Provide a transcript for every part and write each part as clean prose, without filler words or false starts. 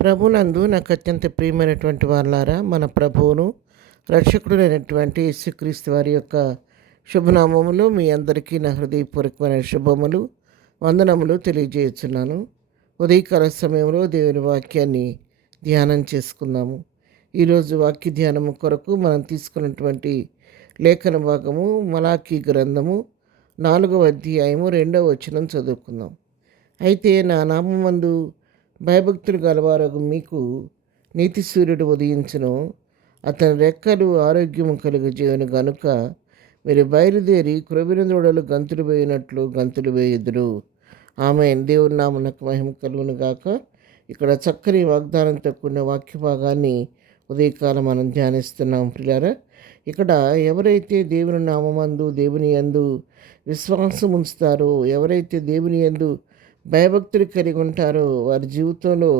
ప్రభునందు నాకు అత్యంత ప్రియమైనటువంటి వాళ్ళారా, మన ప్రభువును రక్షకుడైనటువంటి యేసుక్రీస్తు వారి యొక్క శుభనామములు మీ అందరికీ నా హృదయపూర్వకమైన శుభములు వందనములు తెలియజేస్తున్నాను. ఉదయకాల సమయంలో దేవుని వాక్యాన్ని ధ్యానం చేసుకుందాము. ఈరోజు వాక్య ధ్యానము కొరకు మనం తీసుకున్నటువంటి లేఖన భాగము మలాకీ గ్రంథము 4వ అధ్యాయము 2వ వచనం చదువుకుందాం. అయితే నా నామందు భయభక్తులు గలవారగు మీకు నీతి సూర్యుడు ఉదయించును, అతని రెక్కలు ఆరోగ్యము కలుగజేయును గనుక మీరు బయలుదేరి క్రొవ్విన దూడలు గంతులు వేయినట్లు గంతులు వేయుదురు. ఆమేన్. దేవుని నామమునకు మహిమ కలుగును గాక. ఇక్కడ చక్కని వాగ్దానంతో కూడిన వాక్య భాగాన్ని ఉదయకాలం మనం ధ్యానిస్తున్నాం ప్రియులారా. ఇక్కడ ఎవరైతే దేవుని నామమందు దేవుని యందు విశ్వాసం ఉంచుతారో, ఎవరైతే దేవుని యందు భయభక్తులు కలిగి ఉంటారో వారి జీవితంలో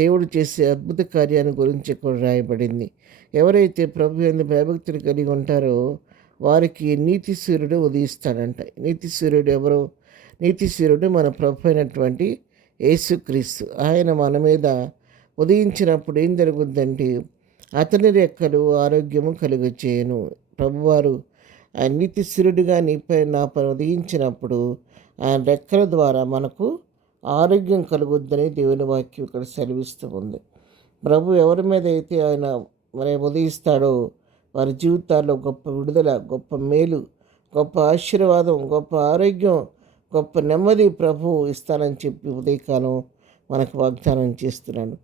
దేవుడు చేసే అద్భుత కార్యాన్ని గురించి ఇక్కడ రాయబడింది. ఎవరైతే ప్రభు యందు భయభక్తులు కలిగి ఉంటారో వారికి నీతి సూర్యుడు ఉదయిస్తాడంట. నీతి సూర్యుడు ఎవరు? నీతి సూర్యుడు మన ప్రభు అయినటువంటి యేసుక్రీస్తు. ఆయన మన మీద ఉదయించినప్పుడు ఏం జరుగుద్దంటే అతని రెక్కలు ఆరోగ్యము కలుగచేయను. ప్రభువారు ఆ నీతి సూర్యుడిగా నాపై ఉదయించినప్పుడు ఆయన రెక్కల ద్వారా మనకు ఆరోగ్యం కలుగుద్దని దేవుని వాక్యం ఇక్కడ సెలవిస్తూ ఉంది. ప్రభు ఎవరి మీద అయితే ఆయన ఉదయిస్తాడో వారి జీవితాల్లో గొప్ప విడుదల, గొప్ప మేలు, గొప్ప ఆశీర్వాదం, గొప్ప ఆరోగ్యం, గొప్ప నెమ్మది ప్రభు ఇస్తానని చెప్పి ఉదయకాలం మనకు వాగ్దానం చేస్తున్నాను.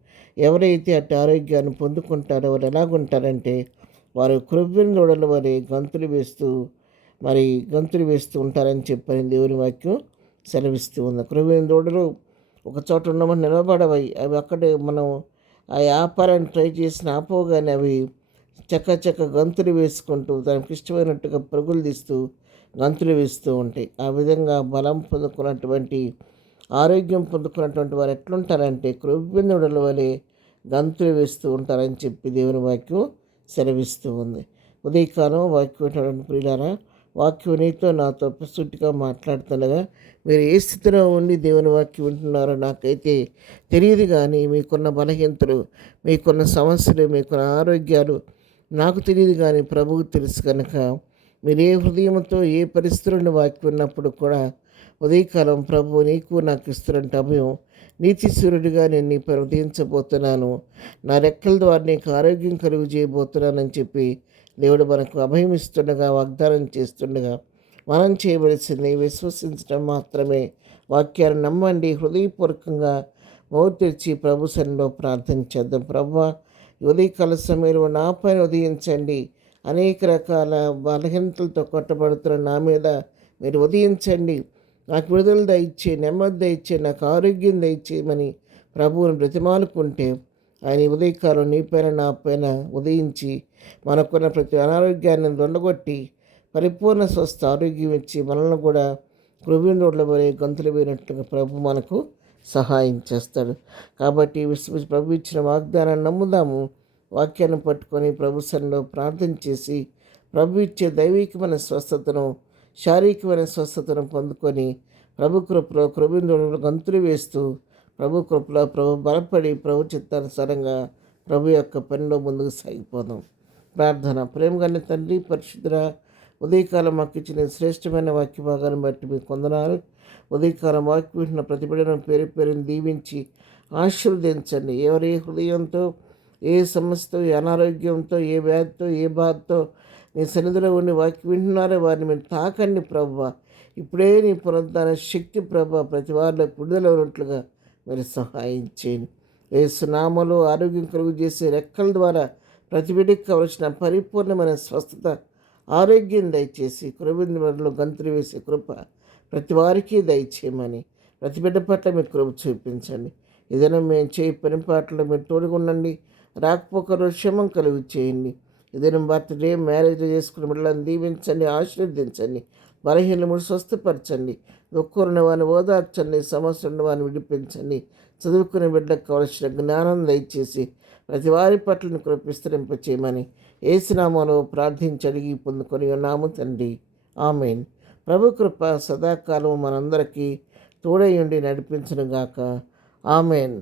ఎవరైతే అట్టి ఆరోగ్యాన్ని పొందుకుంటారో వారు ఎలాగుంటారంటే వారు క్రొవ్విన దూడల వలె గంతులు వేస్తూ ఉంటారని చెప్పని దేవుని వాక్యం సెలవిస్తూ ఉంది. క్రొవ్విన దూడలు ఒక చోట ఉండమని నిలబడవై అవి అక్కడే మనం ఆ వ్యాపారాన్ని ట్రై చేసిన ఆపోగానే అవి చక్క గంతులు వేసుకుంటూ దానికి ఇష్టమైనట్టుగా పరుగులు తీస్తూ గంతులు వేస్తూ ఉంటాయి. ఆ విధంగా బలం పొందుకున్నటువంటి ఆరోగ్యం పొందుకున్నటువంటి వారు ఎట్లుంటారంటే క్రొవ్విన దూడల వలె గంతులు వేస్తూ ఉంటారని చెప్పి దేవుని వాక్యం సెలవిస్తూ ఉంది. ఉదయకాలం వాక్యం ప్రియులారా, వాక్యం నీతో నాతో ప్రస్తుతిగా మాట్లాడుతుండగా మీరు ఏ స్థితిలో ఉండి దేవుని వాక్యం వింటున్నారో నాకైతే తెలియదు. కానీ మీకున్న బలహీనతలు, మీకున్న సమస్యలు, మీకున్న ఆరోగ్యాలు నాకు తెలియదు, కానీ ప్రభువు తెలుసు. కనుక మీరు ఏ హృదయంతో ఏ పరిస్థితులను వాక్యం విన్నప్పుడు కూడా ఉదయకాలం ప్రభు నీకు నాకు ఇస్తున్నట్టు అభయం, నీతి సూర్యుడిగా నేను నీపై ఉదయించబోతున్నాను, నా రెక్కల ద్వారా నీకు ఆరోగ్యం కలుగు చేయబోతున్నానని చెప్పి దేవుడు మనకు అభయం ఇస్తుండగా, వాగ్దానం చేస్తుండగా మనం చేయవలసింది విశ్వసించడం మాత్రమే. వాక్యాన్ని నమ్మండి. హృదయపూర్వకంగా మౌత్ తెరిచి ప్రభు సన్నిధిలో ప్రార్థన చేద్దాం. ప్రభువా, ఉదయకాల సమయంలో నా పైన ఉదయించండి. అనేక రకాల బలహీనతలతో కొట్టబడుతున్న నా మీద మీరు ఉదయించండి. నాకు విడుదల దయచే, నెమ్మది దయచే, నాకు ఆరోగ్యం దయచేయమని ప్రభువుని బ్రతిమాలుకుంటే ఆయన ఉదయకాలం నీ పైన నా పైన ఉదయించి మనకున్న ప్రతి అనారోగ్యాన్ని దొండగొట్టి పరిపూర్ణ స్వస్థ ఆరోగ్యం ఇచ్చి మనల్ని కూడా క్రొవ్విన దూడల వలె గంతులు వేయినట్లుగా ప్రభు మనకు సహాయం చేస్తాడు. కాబట్టి ప్రభు ఇచ్చిన వాగ్దానాన్ని నమ్ముదాము. వాక్యాన్ని పట్టుకొని ప్రభు సన్నిధిలో ప్రార్థన చేసి ప్రభు ఇచ్చే దైవికమైన స్వస్థతను, శారీరకమైన స్వస్థతను పొందుకొని ప్రభు కృపలో క్రొవ్విన దూడలు గంతులు వేస్తూ ప్రభు కృపలో ప్రభు బలపడి ప్రభు చిత్తానుసారంగా ప్రభు యొక్క పనిలో ముందుకు సాగిపోదాం. ప్రార్థన. ప్రేమగల తండ్రి, పరిశుద్ధుడా, ఉదయకాలం మాకు ఇచ్చిన శ్రేష్టమైన వాక్య భాగాన్ని బట్టి మీకు వందనాలు. ఉదయకాలం వాక్యం వింటున్న ప్రతిబిడను పేరుని దీవించి ఆశీర్వదించండి. ఎవరి హృదయంతో, ఏ సమస్యతో, ఏ అనారోగ్యంతో, ఏ వ్యాధితో, ఏ బాధతో నీ సన్నిధిలో ఉండి వాక్యం వింటున్నారో వారిని మీరు తాకండి ప్రభువా. ఇప్పుడే నీ పునరుద్ధాన శక్తి ప్రభా ప్రతి వారిలో విడుదల ఉన్నట్లుగా మీరు సహాయం చేయండి. యేసు నామములో ఆరోగ్యం కలుగు చేసే రెక్కల ద్వారా ప్రతి బిడ్డకి కావలసిన పరిపూర్ణమైన స్వస్థత, ఆరోగ్యం దయచేసి క్రొవ్విన దూడలో గంతులు వేసే కృప ప్రతి వారికి దయచేయమని ప్రతి బిడ్డ పట్ల మీరు కృప చూపించండి. ఏదైనా మేము చేయి పని పాటలో మీరు తోడుగుండండి. రాకపోకరు క్షేమం కలుగు చేయండి. ఏదైనా బర్త్డే, మ్యారేజ్ చేసుకున్న బిడ్డలను దీవించండి, ఆశీర్వదించండి. బలహీనములు స్వస్థపరచండి. దుఃఖున్న వారిని ఓదార్చండి. సమస్య ఉన్న వారిని విడిపించండి. చదువుకునే బిడ్డకు కావలసిన జ్ఞానం దయచేసి ప్రతి వారి పట్లను కృపిస్తరింప చేయమని యేసు నామములో ప్రార్థించి అడిగి పొందుకొని ఉన్నాము తండ్రి. ఆమేన్. ప్రభు కృప సదాకాలం మనందరికీ తోడై ఉండి నడిపించునుగాక. ఆమేన్.